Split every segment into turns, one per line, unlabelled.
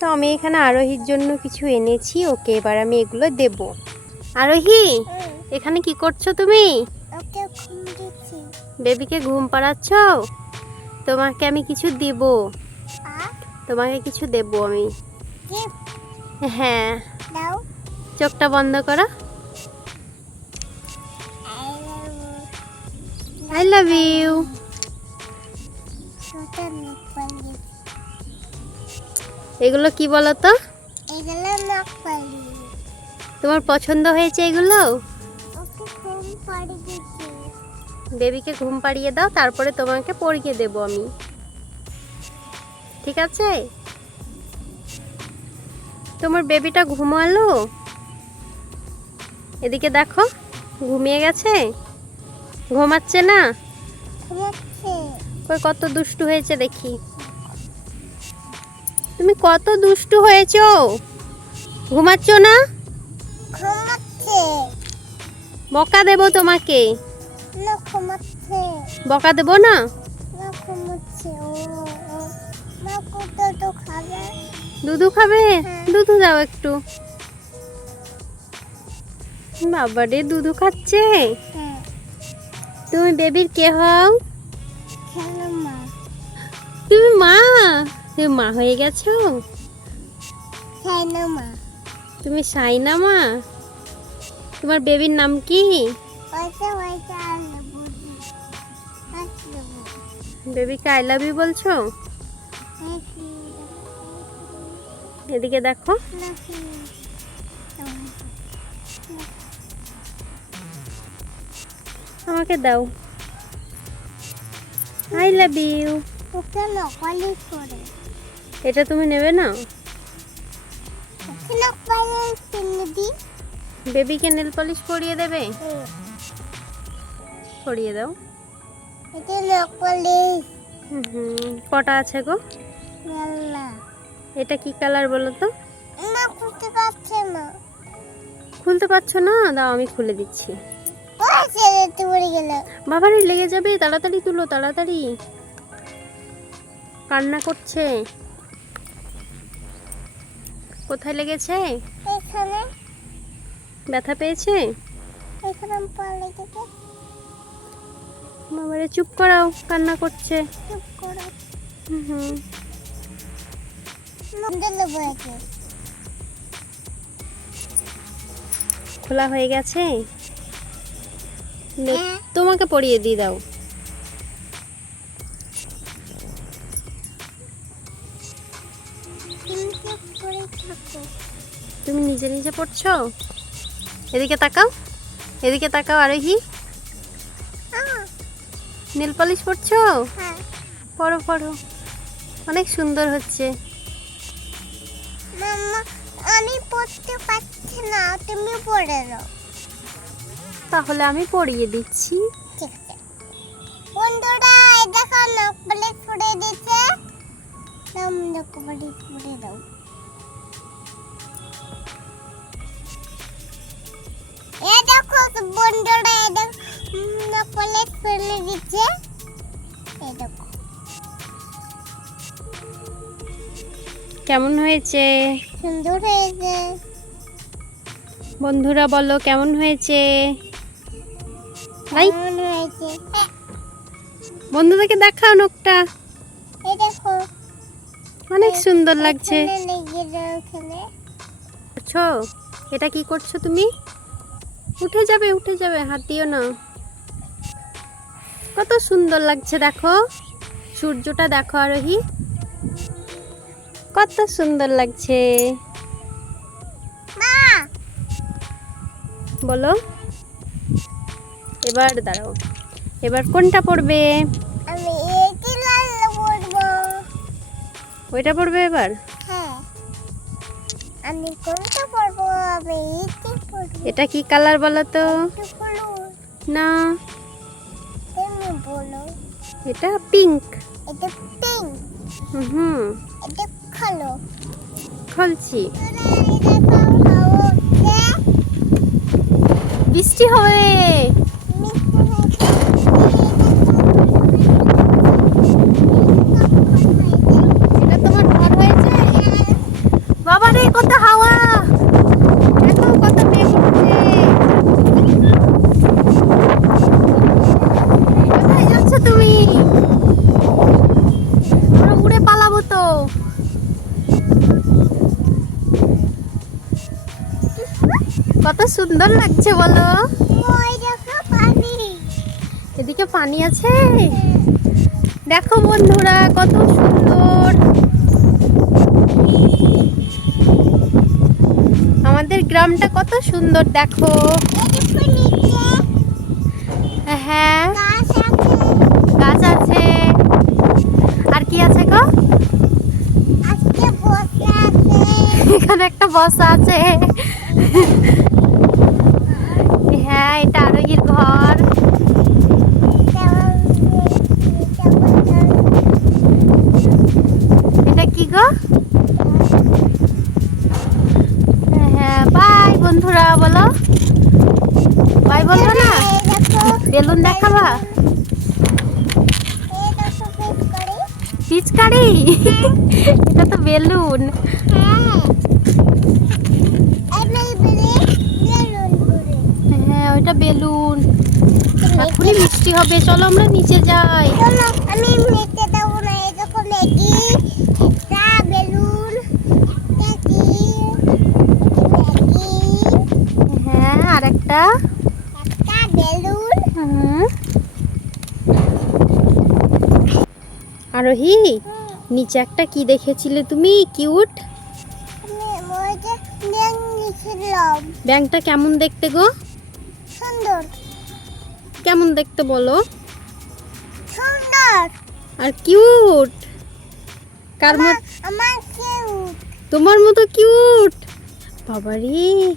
তো আমি এখানে আরোহীর জন্য কিছু এনেছি ওকে এবার আমি এগুলো দেব। আরোহী এখানে কি করছ তুমি? বেবিকে ঘুম পাড়াচ্ছ? তোমাকে আমি কিছু দিব। তোমাকে কিছু দেব আমি। হ্যাঁ। চোখটা বন্ধ করো। আই লাভ ইউ এগুলো কি বলো তো
এগুলো
তোমার পছন্দ হয়েছে এগুলো? বেবিকে ঘুম পাড়িয়ে দাও তারপরে তোমাকে পরিয়ে দেব আমি। ঠিক আছে? তোমার বেবিটা ঘুমালো? এদিকে দেখো ঘুমিয়ে গেছে? ঘুমাচ্ছে না? কত দুষ্টু হয়েছে দেখি। তুমি কত দুষ্টু হয়েছো? ঘুমাচ্ছ না?
ঘুমাচ্ছে।
বকা দেব তোমাকে।
না ঘুমাচ্ছে।
বকা দেব না?
না ঘুমাচ্ছে। ও ও না কোথাও তো খাবে।
দুধু খাবে?
হ্যাঁ।
দুধু দাও একটু। বাবা রে দুধু খাচ্ছে?
হ্যাঁ।
তুমি বেবির কে হও?
মা?
তুমি মা? তুমি মা হয়ে গেছো?
খেলো মা।
তুমি সাইনা মা? তোমার বেবির নাম কি? বেবিকে আই লাভ ইউ বলছো? এদিকে দেখো। আমাকে দাও। I love you.
ওকে নকলি করে।
এটা তুমি নেবে না? বেবিকে নেল পলিশ পরিয়ে দেবে? পরিয়ে দাও। কটা আছে গো? এটা কি কালার বলো তো? খুলতে পারছ না। দাও আমি খুলে দিচ্ছি। বাবারে লেগে যাবে। তাড়াতাড়ি তুলো তাড়াতাড়ি। কান্না করছে। কোথায় লেগেছে?
এখানে।
ব্যথা পেয়েছে?
এখানে পড়ে গেছে
বাবারে চুপ করাও কান্না করছে।
চুপ করো।
হুম খোলা হয়ে গেছে?
হ্যাঁ।
তোমাকে পরিয়ে দিয়ে দাও।
তুমি
নিজে নিজে পড়ছো? এদিকে তাকাও এদিকে তাকাও আরোহী নীল পলিশ পড়ছো?
হ্যাঁ।
পড়ো পড়ো। অনেক সুন্দর হচ্ছে।
আমি পড়তে পারছি না তুমি পড়ে দাও
তাহলে আমি পড়িয়ে দিচ্ছি।
বন্ধুরা এই দেখো নকলে ছুড়ে দিচ্ছে নকলে ছুড়ে দাও। বন্ধুরা দেখো নকলে ছুড়ে দিচ্ছে।
কেমন হয়েছে?
সুন্দর হয়েছে।
বন্ধুরা বলো কেমন হয়েছে?
হ্যাঁ,
বন্ধুদেরকে দেখাও নখটা।
দেখো
অনেক সুন্দর লাগছে। করছ এটা কি করছ তুমি? উঠে যাবে উঠে যাবে হাত দিও না। কত সুন্দর লাগছে দেখো। সূর্যটা দেখো আরোহী। কত সুন্দর লাগছে। বলো। এবার দাঁড়াও। এবার কোনটা
আমি পড়ব।
ওইটা পড়বে এবার?
হ্যাঁ। আমি কোনটা পড়ব? আমি এটি
কি কালার বলো তো? না। এটা পিঙ্ক
পিঙ্ক
হুম।
এটা কালো
খুলছি। বৃষ্টি হবে এটা তোমার ঘর হয়েছে কত সুন্দর লাগছে বলো।
পানি।
এদিকে পানি আছে। দেখো বন্ধুরা কত সুন্দর। আমাদের গ্রামটা কত সুন্দর দেখো। হ্যাঁ।
গাছ আছে।
আর কি আছে গো? এখানে একটা বসা আছে। হ্যাঁ এটা আরোহীর ঘর এটা কি গো হ্যাঁ বাই বন্ধুরা বলো বাই বলব না বেলুন দেখাবা পিচকারি এটা তো বেলুন ওইটা বেলুন। এখনই মিষ্টি হবে। চলো আমরা নিচে যাই।
আমি নিতে দেবো না এরকম ম্যাগি বেলুন
হ্যাঁ আর একটা
বেলুন।
হুম। আরোহী নিচে একটা কি দেখেছিলে তুমি? কিউট। ব্যাংকটা কেমন দেখতে গো?
সুন্দর।
কেমন দেখতে বলো?
সুন্দর।
আর কিউট। কার
আমার
মত
আমার কিউট।
তোমার মতো কিউট। বাবারে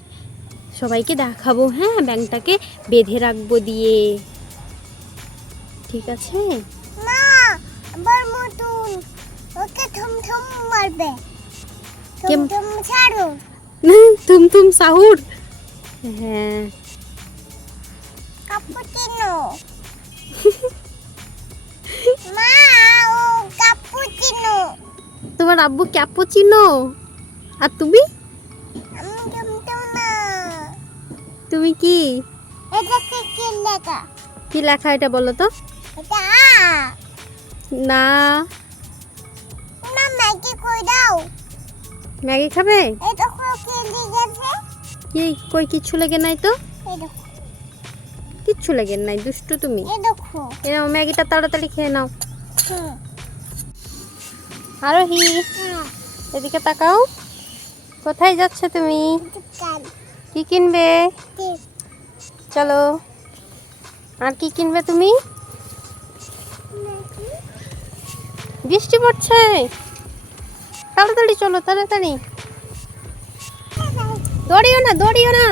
সবাইকে দেখাবো হ্যাঁ? ব্যাংকটাকে বেঁধে রাখব দিয়ে। ঠিক আছে?
আবার মতন। ওকে মারবে। ছাড়ো।
তুম সাহুর। হ্যাঁ।
ও কাপুচিনো
তোমার আব্বু ক্যাপুচিনো? আর তুমি?
আমি না
তুমি কি?
এটা কি কি লেখা?
কি লেখা এটা বলো তো?
এটা আ।
না।
না ম্যাগি কই দাও?
ম্যাগি খাবে?
কি
কি কই কিচ্ছু লেগে নাই তো? কিচ্ছু লেগে নাই দুষ্টু তুমি। এ নাও ম্যাগিটা তাড়াতাড়ি খেয়ে নাও। আরোহি এদিকে তাকাও। কোথায় যাচ্ছ তুমি?
দোকান।
কি কিনবে? চলো। আর কি কিনবে তুমি? বৃষ্টি পড়ছে। তাড়াতাড়ি চলো তাড়াতাড়ি। দৌড়িও না দৌড়িও না।